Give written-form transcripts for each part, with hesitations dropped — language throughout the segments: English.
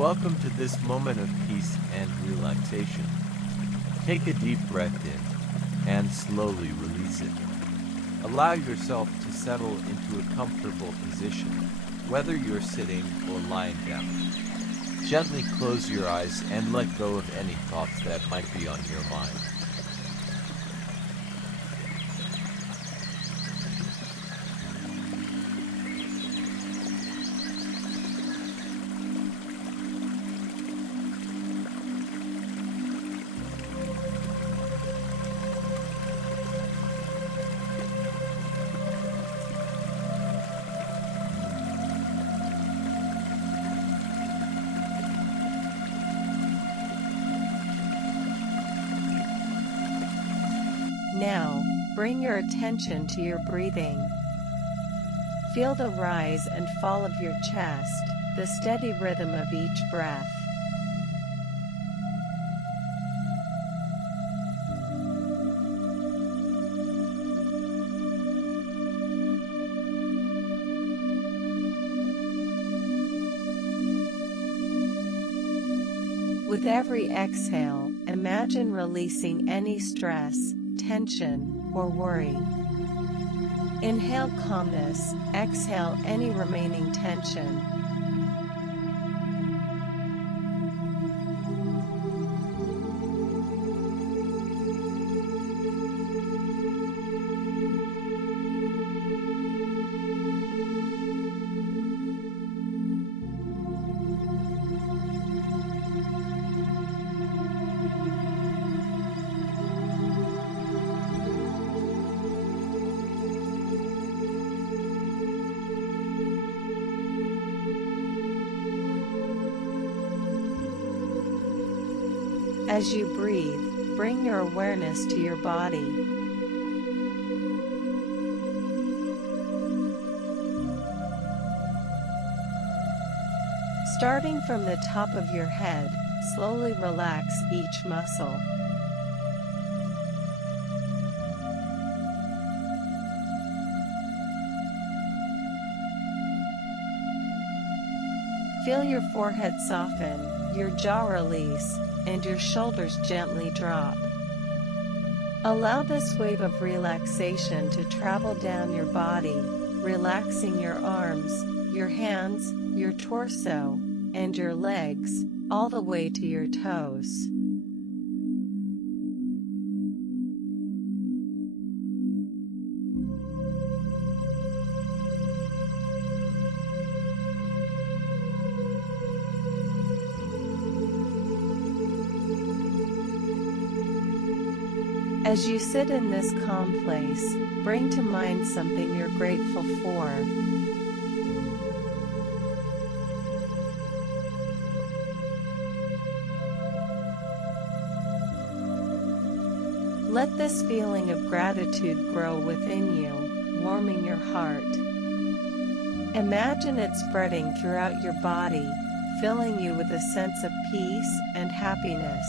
Welcome to this moment of peace and relaxation. Take a deep breath in and slowly release it. Allow yourself to settle into a comfortable position, whether you're sitting or lying down. Gently close your eyes and let go of any thoughts that might be on your mind. Now, bring your attention to your breathing. Feel the rise and fall of your chest, the steady rhythm of each breath. With every exhale, imagine releasing any stress, tension, or worry. Inhale calmness, exhale any remaining tension. As you breathe, bring your awareness to your body. Starting from the top of your head, slowly relax each muscle. Feel your forehead soften, your jaw release, and your shoulders gently drop. Allow this wave of relaxation to travel down your body, relaxing your arms, your hands, your torso, and your legs, all the way to your toes. As you sit in this calm place, bring to mind something you're grateful for. Let this feeling of gratitude grow within you, warming your heart. Imagine it spreading throughout your body, filling you with a sense of peace and happiness.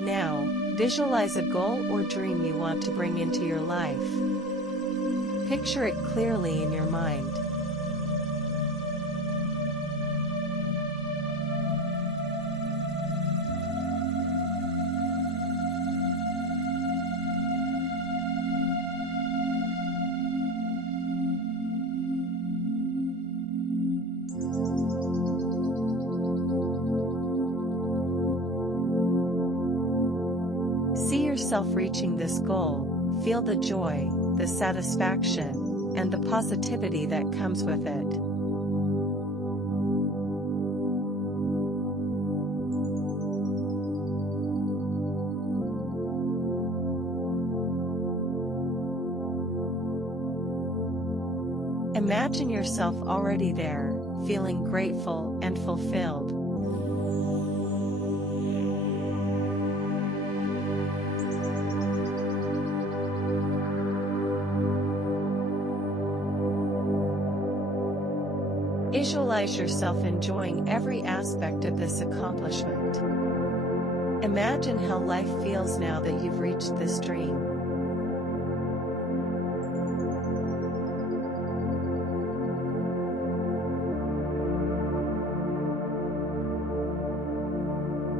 Now, visualize a goal or dream you want to bring into your life. Picture it clearly in your mind. See yourself reaching this goal, feel the joy, the satisfaction, and the positivity that comes with it. Imagine yourself already there, feeling grateful and fulfilled. Visualize yourself enjoying every aspect of this accomplishment. Imagine how life feels now that you've reached this dream.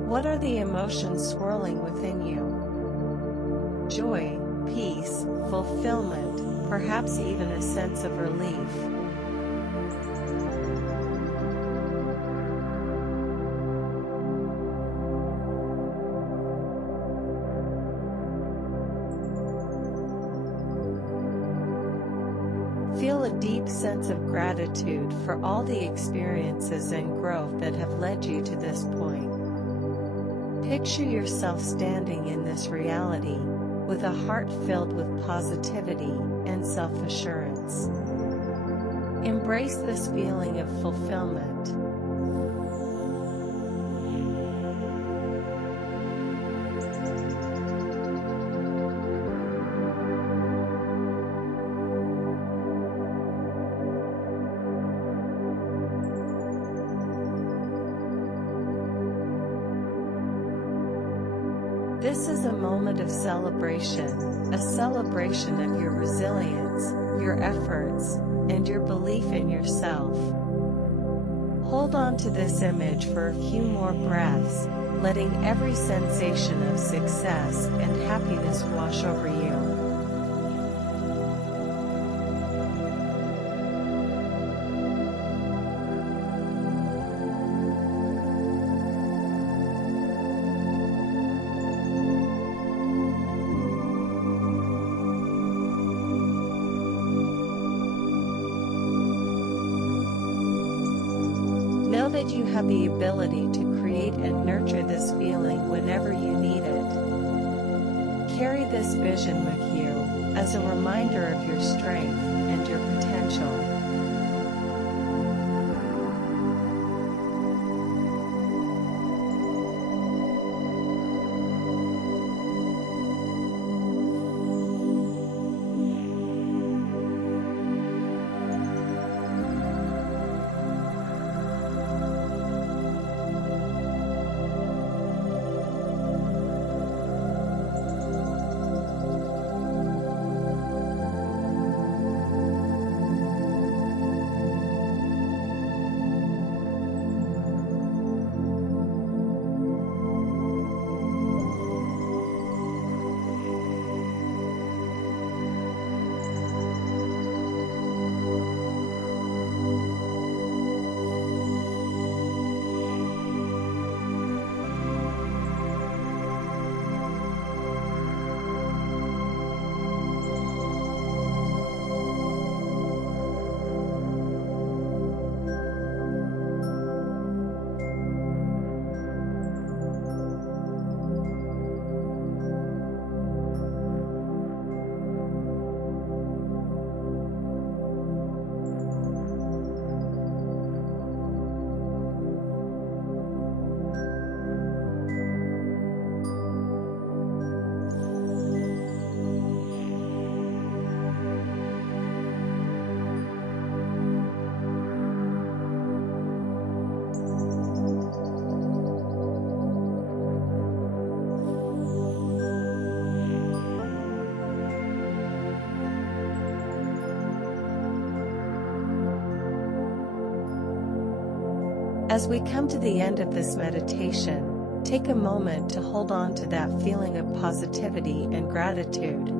What are the emotions swirling within you? Joy, peace, fulfillment, perhaps even a sense of relief. Feel a deep sense of gratitude for all the experiences and growth that have led you to this point. Picture yourself standing in this reality, with a heart filled with positivity and self-assurance. Embrace this feeling of fulfillment. This is a moment of celebration, a celebration of your resilience, your efforts, and your belief in yourself. Hold on to this image for a few more breaths, letting every sensation of success and happiness wash over you. Know that you have the ability to create and nurture this feeling whenever you need it. Carry this vision with you, as a reminder of your strength and your potential. As we come to the end of this meditation, take a moment to hold on to that feeling of positivity and gratitude.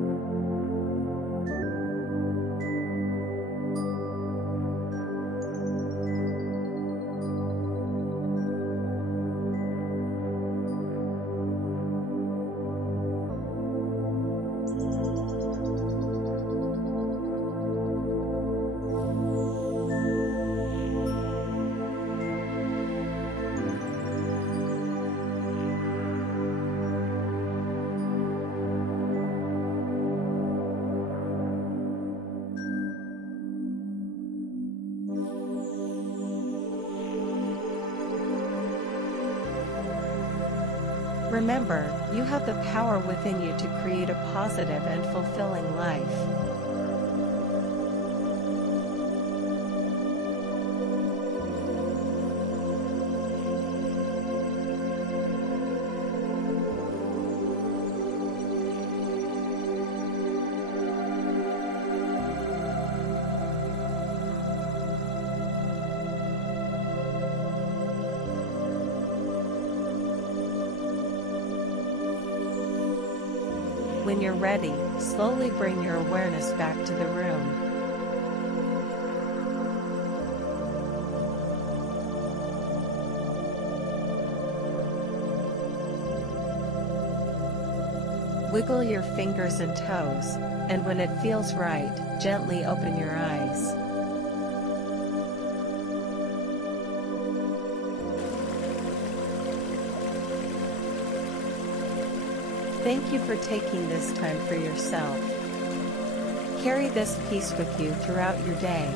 Remember, you have the power within you to create a positive and fulfilling life. When you're ready, slowly bring your awareness back to the room. Wiggle your fingers and toes, and when it feels right, gently open your eyes. Thank you for taking this time for yourself. Carry this peace with you throughout your day.